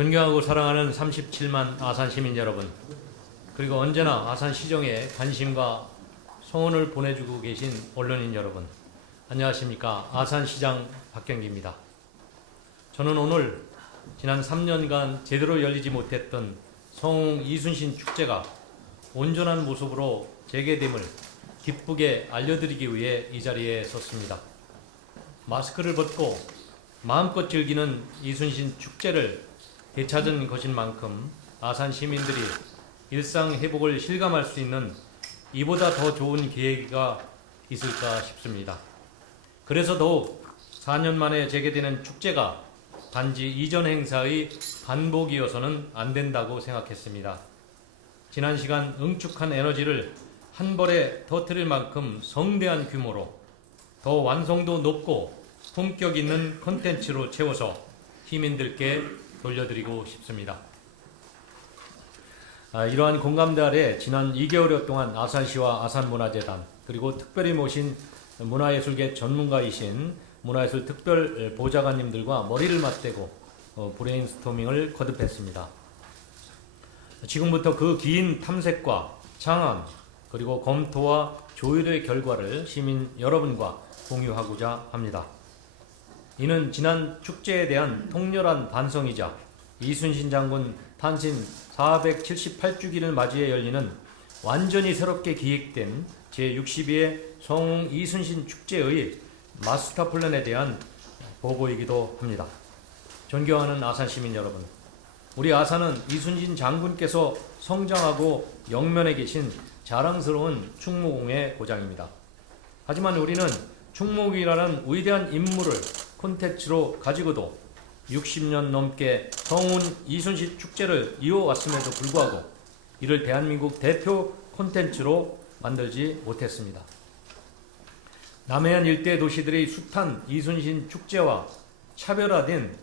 존경하고 사랑하는 37만 아산 시민 여러분, 그리고 언제나 아산 시정에 관심과 성원을 보내주고 계신 언론인 여러분, 안녕하십니까. 아산시장 박경기입니다. 저는 오늘 지난 3년간 제대로 열리지 못했던 성웅 이순신 축제가 온전한 모습으로 재개됨을 기쁘게 알려드리기 위해 이 자리에 섰습니다. 마스크를 벗고 마음껏 즐기는 이순신 축제를 되찾은 것인 만큼 아산 시민들이 일상 회복을 실감할 수 있는 이보다 더 좋은 계기가 있을까 싶습니다. 그래서 더욱 4년 만에 재개되는 축제가 단지 이전 행사의 반복이어서는 안 된다고 생각했습니다. 지난 시간 응축한 에너지를 한 벌에 터뜨릴 만큼 성대한 규모로 더 완성도 높고 품격 있는 콘텐츠로 채워서 시민들께 돌려드리고 싶습니다. 이러한 공감대 아래 지난 2개월여 동안 아산시와 아산문화재단 그리고 특별히 모신 문화예술계 전문가이신 문화예술 특별 보좌관님들과 머리를 맞대고 브레인스토밍을 거듭했습니다. 지금부터 그 긴 탐색과 창안 그리고 검토와 조율의 결과를 시민 여러분과 공유하고자 합니다. 이는 지난 축제에 대한 통렬한 반성이자 이순신 장군 탄신 478주기를 맞이해 열리는 완전히 새롭게 기획된 제62회 성웅 이순신 축제의 마스터 플랜에 대한 보고이기도 합니다. 존경하는 아산 시민 여러분, 우리 아산은 이순신 장군께서 성장하고 영면에 계신 자랑스러운 충무공의 고장입니다. 하지만 우리는 충무공이라는 위대한 인물을 콘텐츠로 가지고도 60년 넘게 성웅 이순신 축제를 이어왔음에도 불구하고 이를 대한민국 대표 콘텐츠로 만들지 못했습니다. 남해안 일대 도시들의 숱한 이순신 축제와 차별화된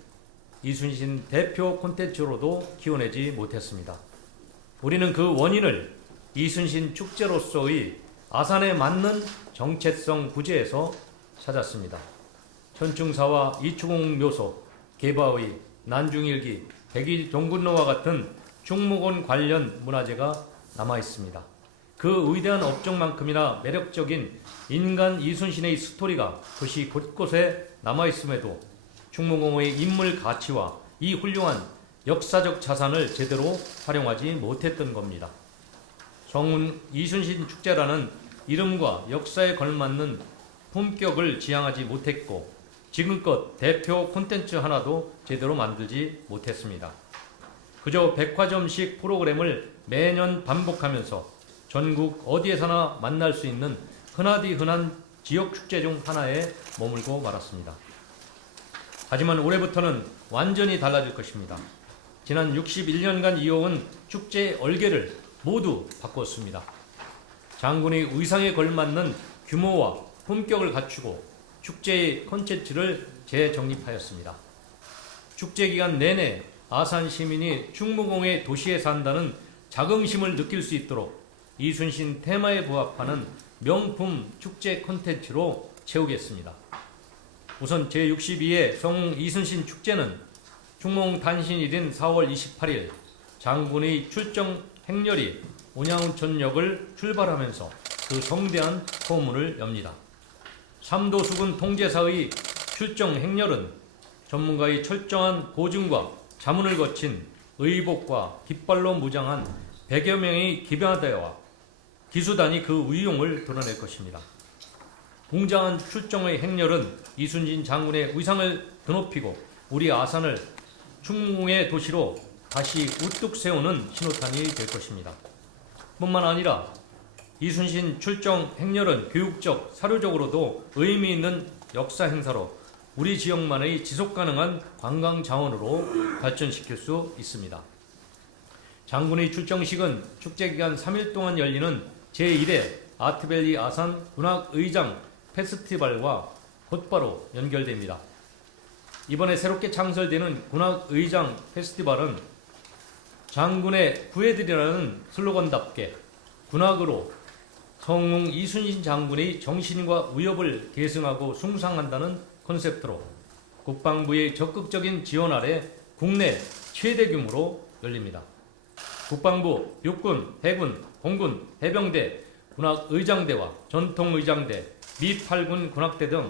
이순신 대표 콘텐츠로도 키워내지 못했습니다. 우리는 그 원인을 이순신 축제로서의 아산에 맞는 정체성 부재에서 찾았습니다. 현충사와 이충홍 묘소, 개바의, 난중일기, 백일종군로와 같은 충무공 관련 문화재가 남아있습니다. 그 위대한 업적만큼이나 매력적인 인간 이순신의 스토리가 도시 곳곳에 남아있음에도 충무공의 인물 가치와 이 훌륭한 역사적 자산을 제대로 활용하지 못했던 겁니다. 성웅 이순신 축제라는 이름과 역사에 걸맞는 품격을 지향하지 못했고 지금껏 대표 콘텐츠 하나도 제대로 만들지 못했습니다. 그저 백화점식 프로그램을 매년 반복하면서 전국 어디에서나 만날 수 있는 흔하디 흔한 지역 축제 중 하나에 머물고 말았습니다. 하지만 올해부터는 완전히 달라질 것입니다. 지난 61년간 이어온 축제의 얼개를 모두 바꿨습니다. 장군의 의상에 걸맞는 규모와 품격을 갖추고 축제의 콘텐츠를 재정립하였습니다. 축제 기간 내내 아산 시민이 충무공의 도시에 산다는 자긍심을 느낄 수 있도록 이순신 테마에 부합하는 명품 축제 콘텐츠로 채우겠습니다. 우선 제62회 성웅 이순신 축제는 충무공 탄신일인 4월 28일 장군의 출정 행렬이 온양운천역을 출발하면서 그 성대한 포문을 엽니다. 삼도수군 통제사의 출정 행렬은 전문가의 철저한 고증과 자문을 거친 의복과 깃발로 무장한 100여 명의 기병대와 기수단이 그 위용을 드러낼 것입니다. 웅장한 출정의 행렬은 이순신 장군의 위상을 드높이고 우리 아산을 충무공의 도시로 다시 우뚝 세우는 신호탄이 될 것입니다. 뿐만 아니라 이순신 출정 행렬은 교육적, 사료적으로도 의미 있는 역사 행사로 우리 지역만의 지속가능한 관광 자원으로 발전시킬 수 있습니다. 장군의 출정식은 축제기간 3일 동안 열리는 제1회 아트밸리 아산 군악의장 페스티벌과 곧바로 연결됩니다. 이번에 새롭게 창설되는 군악의장 페스티벌은 장군의 구애들이라는 슬로건답게 군악으로 성웅 이순신 장군의 정신과 위협을 계승하고 숭상한다는 컨셉트로 국방부의 적극적인 지원 아래 국내 최대 규모로 열립니다. 국방부, 육군, 해군, 공군, 해병대, 군악의장대와 전통의장대, 미 8군 군악대 등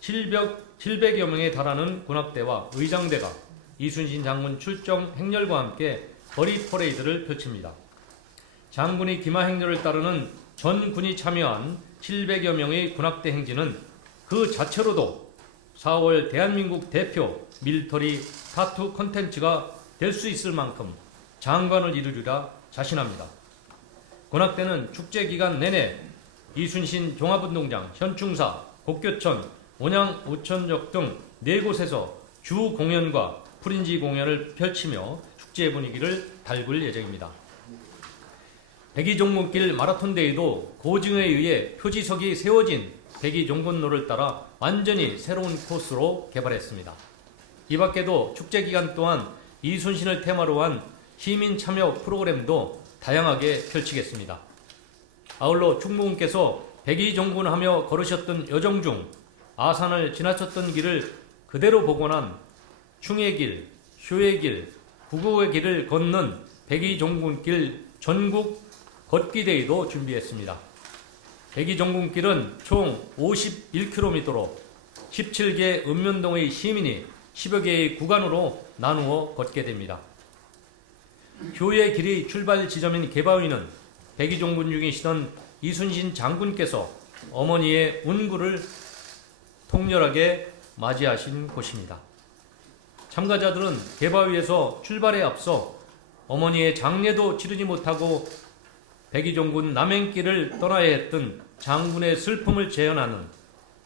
700여 명에 달하는 군악대와 의장대가 이순신 장군 출정 행렬과 함께 거리 퍼레이드를 펼칩니다. 장군이 기마 행렬을 따르는 전 군이 참여한 700여 명의 군악대 행진은 그 자체로도 4월 대한민국 대표 밀터리 타투 콘텐츠가 될 수 있을 만큼 장관을 이루리라 자신합니다. 군악대는 축제 기간 내내 이순신 종합운동장, 현충사, 곡교천, 온양오천역 등 4곳에서 주 공연과 프린지 공연을 펼치며 축제 분위기를 달굴 예정입니다. 백이종군길 마라톤 대회도 고증에 의해 표지석이 세워진 백이종군로를 따라 완전히 새로운 코스로 개발했습니다. 이 밖에도 축제 기간 동안 이순신을 테마로 한 시민 참여 프로그램도 다양하게 펼치겠습니다. 아울러 충무군께서 백이종군하며 걸으셨던 여정 중 아산을 지나쳤던 길을 그대로 복원한 충의길, 효의길, 구국의 길을 걷는 백이종군길 전국 걷기대회도 준비했습니다. 백이종군길은 총 51km로 17개 읍면동의 시민이 10여 개의 구간으로 나누어 걷게 됩니다. 효의 길의 출발 지점인 개바위는 백이종군 중이시던 이순신 장군께서 어머니의 운구를 통렬하게 맞이하신 곳입니다. 참가자들은 개바위에서 출발에 앞서 어머니의 장례도 치르지 못하고 백이종군 남행길을 떠나야 했던 장군의 슬픔을 재현하는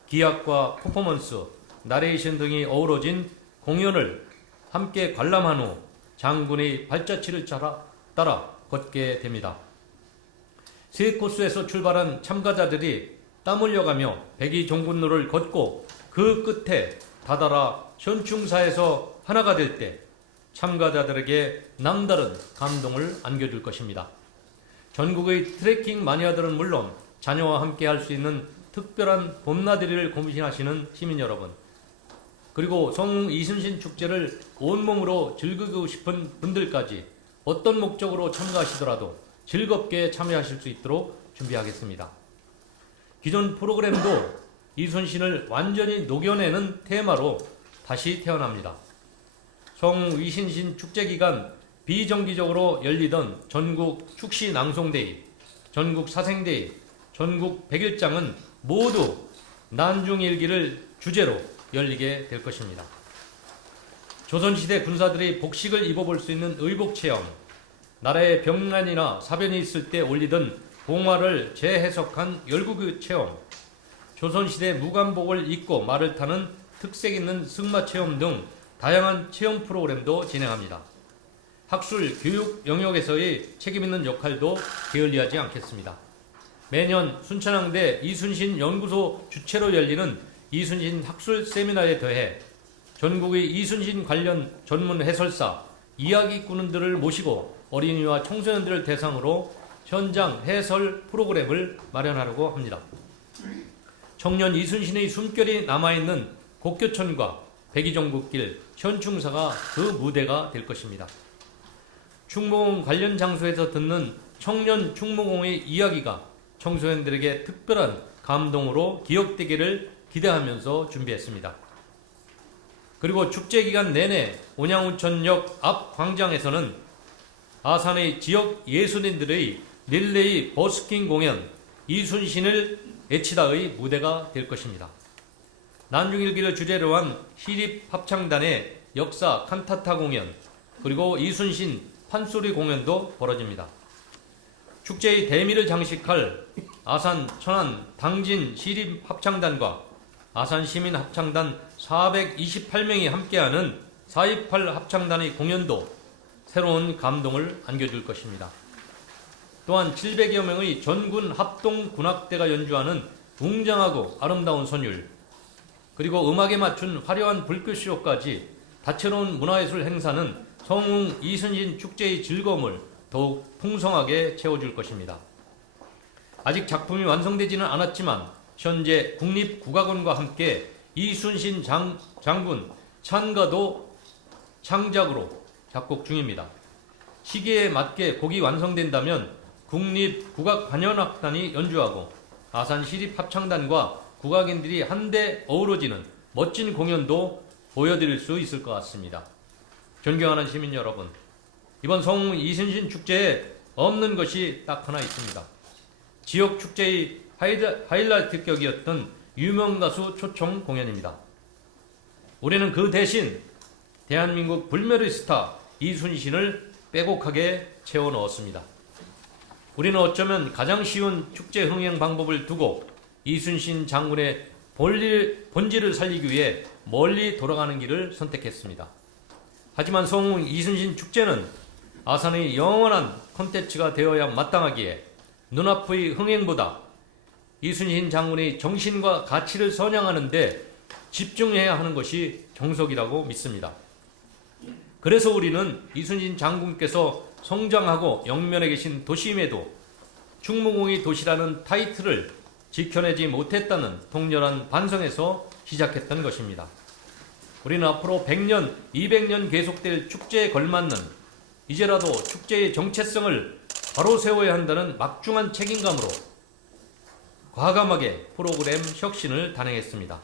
기악과 퍼포먼스, 나레이션 등이 어우러진 공연을 함께 관람한 후 장군의 발자취를 따라 걷게 됩니다. 세 코스에서 출발한 참가자들이 땀 흘려가며 백이종군로를 걷고 그 끝에 다다라 현충사에서 하나가 될 때 참가자들에게 남다른 감동을 안겨줄 것입니다. 전국의 트레킹 마니아들은 물론 자녀와 함께 할 수 있는 특별한 봄나들이를 고민하시는 시민 여러분, 그리고 성웅 이순신 축제를 온몸으로 즐기고 싶은 분들까지 어떤 목적으로 참가하시더라도 즐겁게 참여하실 수 있도록 준비하겠습니다. 기존 프로그램도 이순신을 완전히 녹여내는 테마로 다시 태어납니다. 성웅 이순신 축제 기간 비정기적으로 열리던 전국 축시 낭송대회, 전국 사생대회, 전국 백일장은 모두 난중일기를 주제로 열리게 될 것입니다. 조선시대 군사들이 복식을 입어볼 수 있는 의복체험, 나라에 병난이나 사변이 있을 때 올리던 봉화를 재해석한 열구교 체험, 조선시대 무관복을 입고 말을 타는 특색 있는 승마체험 등 다양한 체험 프로그램도 진행합니다. 학술, 교육 영역에서의 책임있는 역할도 게을리하지 않겠습니다. 매년 순천향대 이순신 연구소 주최로 열리는 이순신 학술 세미나에 더해 전국의 이순신 관련 전문 해설사, 이야기꾼들을 모시고 어린이와 청소년들을 대상으로 현장 해설 프로그램을 마련하려고 합니다. 청년 이순신의 숨결이 남아있는 곡교천과 백이종군길, 현충사가 그 무대가 될 것입니다. 충무공 관련 장소에서 듣는 청년 충무공의 이야기가 청소년들에게 특별한 감동으로 기억되기를 기대하면서 준비했습니다. 그리고 축제 기간 내내 온양운천역 앞 광장에서는 아산의 지역 예술인들의 릴레이 버스킹 공연 이순신을 애치다의 무대가 될 것입니다. 난중일기를 주제로 한 시립합창단의 역사 칸타타 공연, 그리고 이순신 판소리 공연도 벌어집니다. 축제의 대미를 장식할 아산, 천안, 당진 시립합창단과 아산 시민합창단 428명이 함께하는 428 합창단의 공연도 새로운 감동을 안겨줄 것입니다. 또한 700여 명의 전군 합동군악대가 연주하는 웅장하고 아름다운 선율, 그리고 음악에 맞춘 화려한 불꽃쇼까지 다채로운 문화예술 행사는 성웅 이순신 축제의 즐거움을 더욱 풍성하게 채워줄 것입니다. 아직 작품이 완성되지는 않았지만 현재 국립국악원과 함께 이순신 장군 찬가도 창작으로 작곡 중입니다. 시기에 맞게 곡이 완성된다면 국립국악관현악단이 연주하고 아산시립합창단과 국악인들이 한데 어우러지는 멋진 공연도 보여드릴 수 있을 것 같습니다. 존경하는 시민 여러분, 이번 성웅 이순신 축제에 없는 것이 딱 하나 있습니다. 지역 축제의 하이라이트 격이었던 유명 가수 초청 공연입니다. 올해는 그 대신 대한민국 불멸의 스타 이순신을 빼곡하게 채워 넣었습니다. 우리는 어쩌면 가장 쉬운 축제 흥행 방법을 두고 이순신 장군의 본질을 살리기 위해 멀리 돌아가는 길을 선택했습니다. 하지만 성웅 이순신 축제는 아산의 영원한 콘텐츠가 되어야 마땅하기에 눈앞의 흥행보다 이순신 장군의 정신과 가치를 선양하는 데 집중해야 하는 것이 정석이라고 믿습니다. 그래서 우리는 이순신 장군께서 성장하고 영면에 계신 도심에도 충무공의 도시라는 타이틀을 지켜내지 못했다는 통렬한 반성에서 시작했던 것입니다. 우리는 앞으로 100년, 200년 계속될 축제에 걸맞는 이제라도 축제의 정체성을 바로 세워야 한다는 막중한 책임감으로 과감하게 프로그램 혁신을 단행했습니다.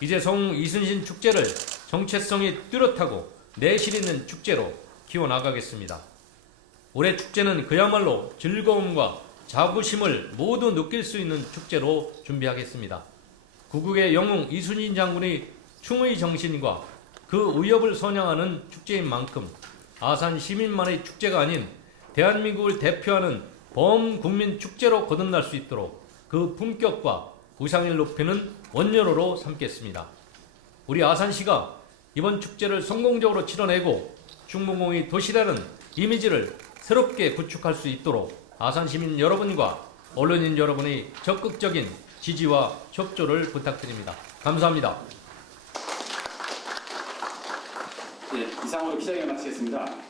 이제 성웅 이순신 축제를 정체성이 뚜렷하고 내실 있는 축제로 키워나가겠습니다. 올해 축제는 그야말로 즐거움과 자부심을 모두 느낄 수 있는 축제로 준비하겠습니다. 구국의 영웅 이순신 장군의 충의 정신과 그 위협을 선양하는 축제인 만큼 아산 시민만의 축제가 아닌 대한민국을 대표하는 범국민 축제로 거듭날 수 있도록 그 품격과 우상을 높이는 원년어로 삼겠습니다. 우리 아산시가 이번 축제를 성공적으로 치러내고 충무공의 도시라는 이미지를 새롭게 구축할 수 있도록 아산 시민 여러분과 언론인 여러분의 적극적인 지지와 협조를 부탁드립니다. 감사합니다. 네, 이상으로 기자회견 마치겠습니다.